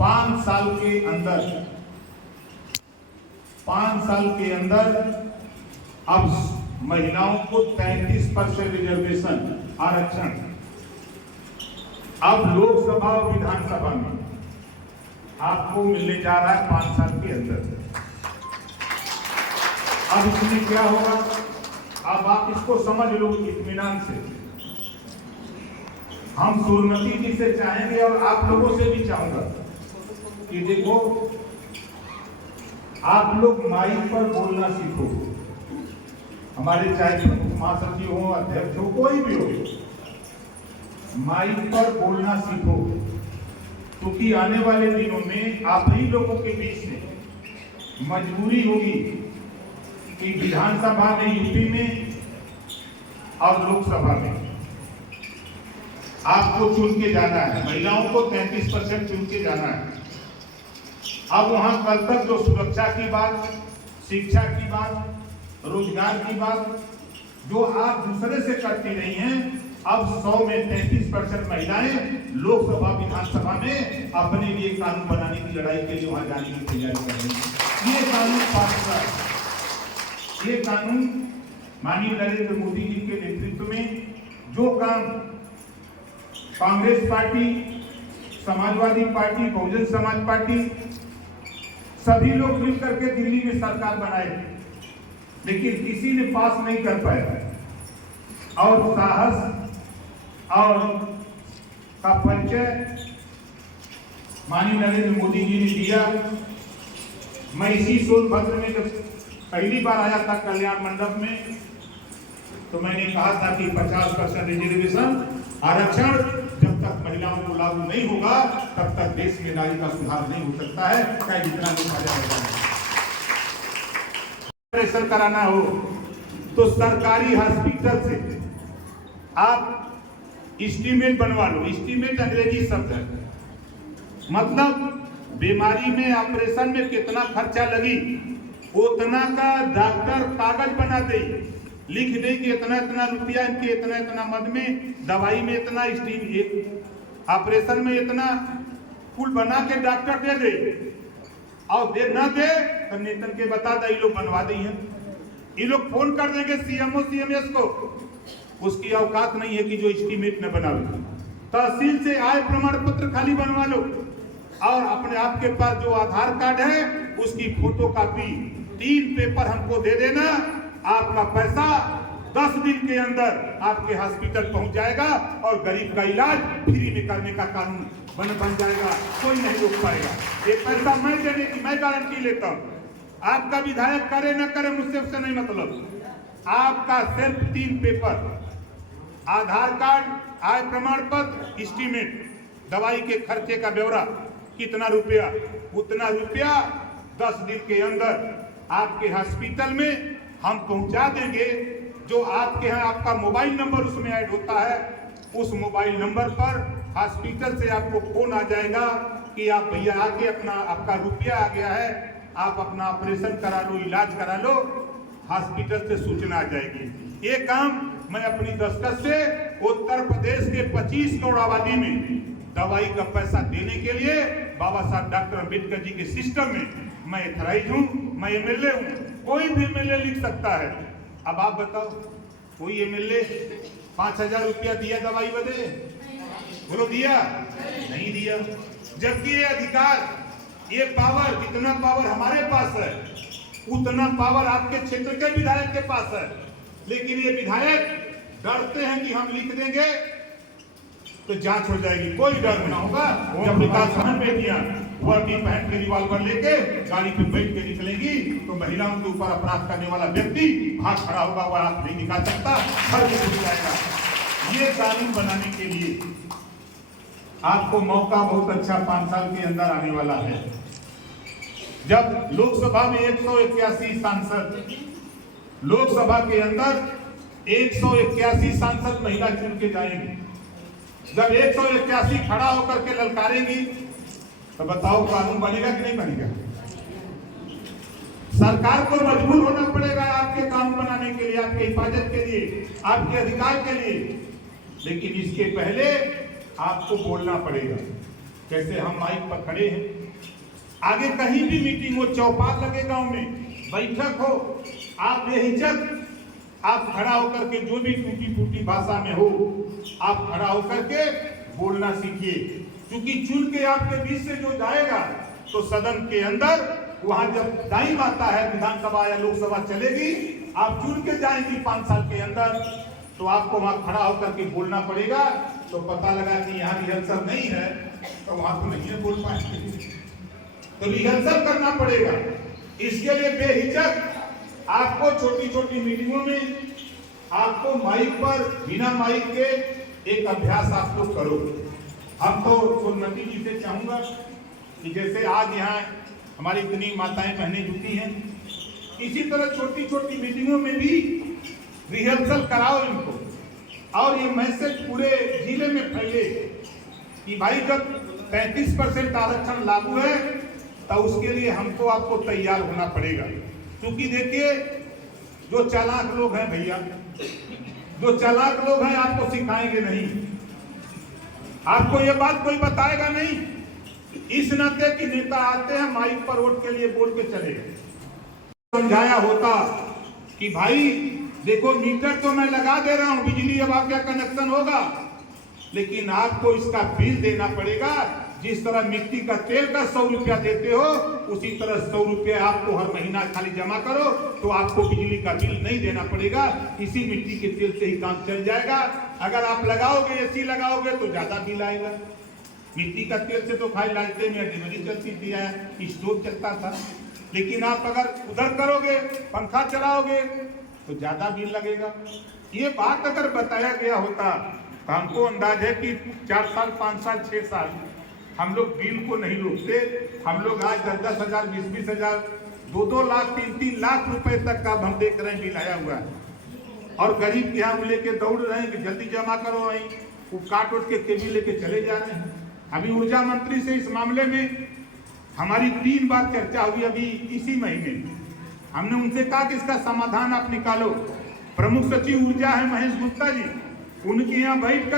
5 साल के अंदर अब महिलाओं को 33% रिजर्वेशन आरक्षण अब लोकसभा और विधानसभा में आपको मिलने जा रहा है 5 साल के अंदर। अब इसमें क्या होगा, अब आप इसको समझ लो इत्मीनान से। हम सूर्यमती जी से चाहेंगे और आप लोगों से भी चाहूंगा कि देखो, आप लोग माइक पर बोलना सीखो। हमारे चाहे महासचिव हो, अध्यक्ष हो, कोई भी हो, माइक पर बोलना सीखो, क्योंकि आने वाले दिनों में आप ही लोगों के बीच में मजबूरी होगी कि विधानसभा में, यूपी में और लोकसभा में आपको चुन के जाना है। महिलाओं को 33% चुन के जाना है। अब वहां कल तक जो सुरक्षा की बात, शिक्षा की बात, रोजगार की बात जो आप दूसरे से करती रही हैं, अब 100 में 33% महिलाएं लोकसभा विधानसभा में अपने लिए कानून बनाने की लड़ाई के लिए वहां जाने की तैयारी कर रही है। ये कानून पास हुआ है। ये कानून माननीय नरेंद्र मोदी जी के नेतृत्व में जो काम Congress party, Samajwadi party, Bahujan Samaj party सभी लोग मिलकर के दिल्ली में सरकार बनाए, लेकिन किसी ने पास नहीं कर पाया। और साहस और का परिचय माननीय नरेंद्र मोदी जी ने दिया। मैं इसी सोनभद्र में जब पहली बार आया था कल्याण मंडप में, तो मैंने कहा था कि 50% रिजर्वेशन आरक्षण जब तक महिलाओं को लागू नहीं होगा तब तक देश में नारी का सुधार नहीं हो सकता है, चाहे जितना भी ऑपरेशन कराना हो। तो सरकारी हॉस्पिटल से आप एस्टीमेट बनवा लो। एस्टीमेट अंग्रेजी शब्द है, मतलब बीमारी में, ऑपरेशन में कितना खर्चा लगी उतना का डॉक्टर कागज बना दे, लिख दे कि इतना इतना रुपया, इनके इतना इतना मद में, दवाई में इतना, ऑपरेशन में इतना, कुल बना के डॉक्टर दे दे। और दे ना दे तो नेतन के बता दे, ये लोग बनवा दी हैं। ये लोग फोन कर देंगे सीएमओ सीएमएस को, उसकी औकात नहीं है कि जो एस्टीमेट न बनावे। तहसील से आय प्रमाण पत्र खाली बनवा लो, और अपने आपके पास जो आधार कार्ड है उसकी फोटो कॉपी 3 पेपर हमको दे देना। आपका पैसा 10 दिन के अंदर आपके हॉस्पिटल पहुंच जाएगा और गरीब का इलाज फ्री में करने का कानून बन जाएगा, कोई नहीं रोक पाएगा। ये पैसा मैं देने की मैं गारंटी लेता हूँ। आपका विधायक करे न करे मुझसे उससे नहीं मतलब। आपका सिर्फ 3 पेपर, आधार कार्ड, आय प्रमाण पत्र, एस्टीमेट, दवाई के खर्चे का ब्यौरा, कितना रुपया, उतना रुपया 10 दिन के अंदर आपके हॉस्पिटल में हम पहुंचा देंगे। जो आपके यहाँ आपका मोबाइल नंबर उसमें ऐड होता है, उस मोबाइल नंबर पर हॉस्पिटल से आपको फोन आ जाएगा कि आप भैया आके अपना, आपका रुपया आ गया है, आप अपना ऑपरेशन करा लो, इलाज करा लो। हॉस्पिटल से सूचना आ जाएगी। ये काम मैं अपनी दस्तखत से उत्तर प्रदेश के 25 करोड़ आबादी में दवाई का पैसा देने के लिए बाबा साहब डॉक्टर अम्बेडकर जी के सिस्टम में मैं एथराइज हूँ, मैं एमएलए हूँ। कोई भी एमएलए लिख सकता है। अब आप बताओ, कोई एमएलए 5000 रुपया दिया दवाई बदे? बोलो दिया? नहीं दिया। जबकि ये अधिकार, ये पावर, जितना पावर हमारे पास है उतना पावर आपके क्षेत्र के विधायक के पास है। लेकिन ये विधायक डरते हैं कि हम लिख देंगे तो जांच हो जाएगी। कोई डर ना होगा। जब विकास बेटियां वर्दी पहन के रिवॉल्वर लेके गाड़ी पे बैठ के निकलेंगी तो महिलाओं के ऊपर अपराध करने वाला व्यक्ति हाथ खड़ा होगा, वह हाथ नहीं निकाल सकता, हर कुछ हो जाएगा। ये कानून बनाने के लिए आपको मौका बहुत अच्छा 5 साल के अंदर आने वाला है। जब लोकसभा में 181 सांसद, लोकसभा के अंदर 181 सांसद महिला चुन के जाएंगे। जब 181 खड़ा होकर के ललकारेंगी तो बताओ कानून बनेगा कि नहीं बनेगा? सरकार को मजबूर होना पड़ेगा आपके कानून बनाने के लिए, आपके हिफाजत के लिए, आपके अधिकार के लिए। लेकिन इसके पहले आपको बोलना पड़ेगा। जैसे हम माइक पर खड़े हैं, आगे कहीं भी मीटिंग हो, चौपाल लगे गांव में, बैठक हो, आप बेहिचक आप खड़ा होकर के जो भी टूटी फूटी भाषा में हो, आप खड़ा होकर के बोलना सीखिए। क्योंकि चुन के आपके बीच से जो जाएगा तो सदन के अंदर वहां जब टाइम आता है, विधानसभा या लोकसभा चलेगी, आप चुन के जाएंगी 5 साल के अंदर, तो आपको वहां खड़ा होकर के बोलना पड़ेगा। तो पता लगा कि यहाँ रिहर्सल नहीं है तो वहां तो नहीं बोल पाएंगे, तो रिहर्सल करना पड़ेगा। इसके लिए बेहिचक आपको छोटी छोटी मीटिंगों में आपको माइक पर बिना माइक के एक अभ्यास आप लोग करो। हम तो सोनमती जी से चाहूंगा कि जैसे आज यहाँ हमारी इतनी माताएं बहनें जुटी हैं, इसी तरह छोटी छोटी मीटिंगों में भी रिहर्सल कराओ इनको, और ये मैसेज पूरे जिले में फैले कि भाई जब 35% आरक्षण लागू है तो उसके लिए हमको आपको तैयार होना पड़ेगा। क्योंकि देखिए जो चालाक लोग हैं भैया, जो चालाक लोग हैं आपको सिखाएंगे नहीं, आपको ये बात कोई बताएगा नहीं। इस नाते कि नेता आते हैं माइक पर वोट के लिए बोल के चले गए। समझाया होता कि भाई देखो मीटर तो मैं लगा दे रहा हूं, बिजली अब आपका कनेक्शन होगा, लेकिन आपको इसका बिल देना पड़ेगा। जिस तरह मिट्टी का तेल का 100 रुपया देते हो, उसी तरह 100 रुपया आपको हर महीना खाली जमा करो तो आपको बिजली का बिल नहीं देना पड़ेगा। इसी मिट्टी के तेल से ही काम चल जाएगा। अगर आप लगाओगे, एसी लगाओगे तो ज्यादा बिल आएगा। मिट्टी का तेल से तो खाली लालटेन में डिलीवरी चलती थी, स्टोव चलता था, लेकिन आप अगर उधर करोगे, पंखा चलाओगे तो ज्यादा बिल लगेगा। ये बात अगर बताया गया होता तो हमको अंदाज है कि 4 साल 5 साल 6 साल हम लोग बिल को नहीं रोकते। हम लोग आज 10-10 हजार 20-20 हजार 2-2 लाख 3-3 लाख रुपए तक का हम देख रहे हैं बिल आया हुआ है, और गरीब के यहाँ लेके दौड़ रहे हैं कि जल्दी जमा करो, वही वो काट उठ के केबी लेके चले जा रहे हैं। अभी ऊर्जा मंत्री से इस मामले में हमारी 3 बार चर्चा हुई। अभी इसी महीने हमने उनसे कहा कि इसका समाधान आप निकालो। प्रमुख सचिव ऊर्जा है महेश गुप्ता जी, उनके यहाँ बैठ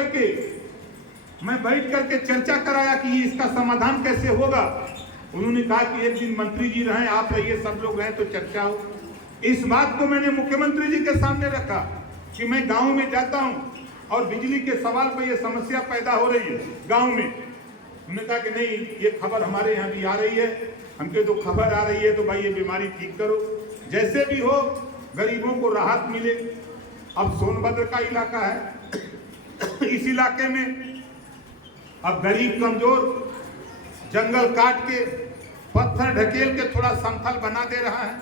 करके चर्चा कराया कि इसका समाधान कैसे होगा। उन्होंने कहा कि एक दिन मंत्री जी रहें, आप रहिए, सब लोग रहें तो चर्चा हो। इस बात को मैंने मुख्यमंत्री जी के सामने रखा कि मैं गांव में जाता हूं और बिजली के सवाल पर यह समस्या पैदा हो रही है गांव में। उन्होंने कहा कि नहीं, ये खबर हमारे यहाँ भी आ रही है, हमके तो खबर आ रही है, तो भाई ये बीमारी ठीक करो, जैसे भी हो गरीबों को राहत मिले। अब सोनभद्र का इलाका है, इस इलाके में अब गरीब कमजोर जंगल काट के पत्थर ढकेल के थोड़ा समतल बना दे रहा है।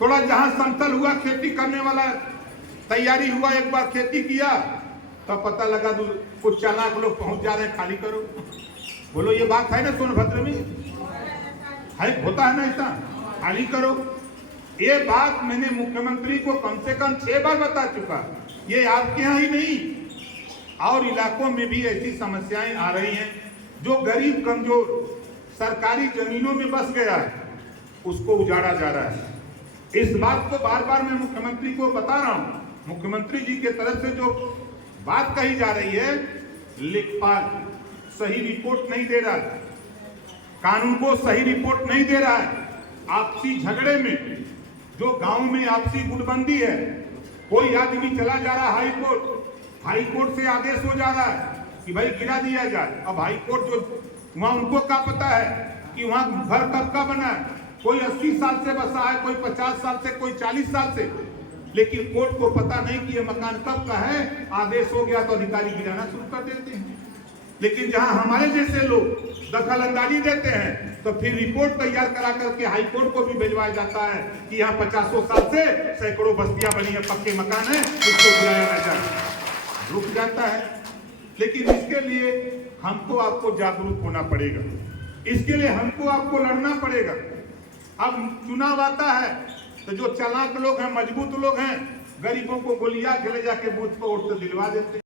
थोड़ा जहां समतल हुआ खेती करने वाला तैयारी हुआ, एक बार खेती किया तो पता लगा कुछ चालाक लोग पहुंच जा रहे हैं, खाली करो। बोलो ये बात है ना सोनभद्र में है, होता है ना ऐसा, खाली करो। ये बात मैंने मुख्यमंत्री को कम से कम 6 बार बता चुका। ये आपके यहाँ ही नहीं और इलाकों में भी ऐसी समस्याएं आ रही हैं। जो गरीब कमजोर सरकारी जमीनों में बस गया है उसको उजाड़ा जा रहा है। इस बात को बार बार मैं मुख्यमंत्री को बता रहा हूं। मुख्यमंत्री जी के तरफ से जो बात कही जा रही है, लेखपाल सही रिपोर्ट नहीं दे रहा है, कानून को सही रिपोर्ट नहीं दे रहा है। आपसी झगड़े में जो गांव में आपसी गुटबंदी है, कोई आदमी चला जा रहा हाई कोर्ट से आदेश हो जा रहा है कि भाई गिरा दिया जाए। अब हाई कोर्ट जो वहां उनको क्या पता है कि वहां घर कब का बना है। कोई 80 साल से बसा है, कोई 50 साल से, कोई 40 साल से, लेकिन कोर्ट को पता नहीं कि ये मकान कब का है। आदेश हो गया तो अधिकारी गिराना शुरू कर देते हैं। लेकिन जहां हमारे जैसे लोग दखल अंदाजी देते हैं तो फिर रिपोर्ट तैयार करा करके हाई कोर्ट को भी भिजवाया जाता है कि यहाँ 50 साल से सैकड़ों बस्तियां बनी है, पक्के मकान है, इसको गिराया ना जाए। रुक जाता है। लेकिन इसके लिए हमको आपको जागरूक होना पड़ेगा, इसके लिए हमको आपको लड़ना पड़ेगा। अब चुनाव आता है तो जो चालाक लोग हैं, मजबूत लोग हैं, गरीबों को गोलियां खेले जाके बूथ पर वोट दिलवा देते हैं।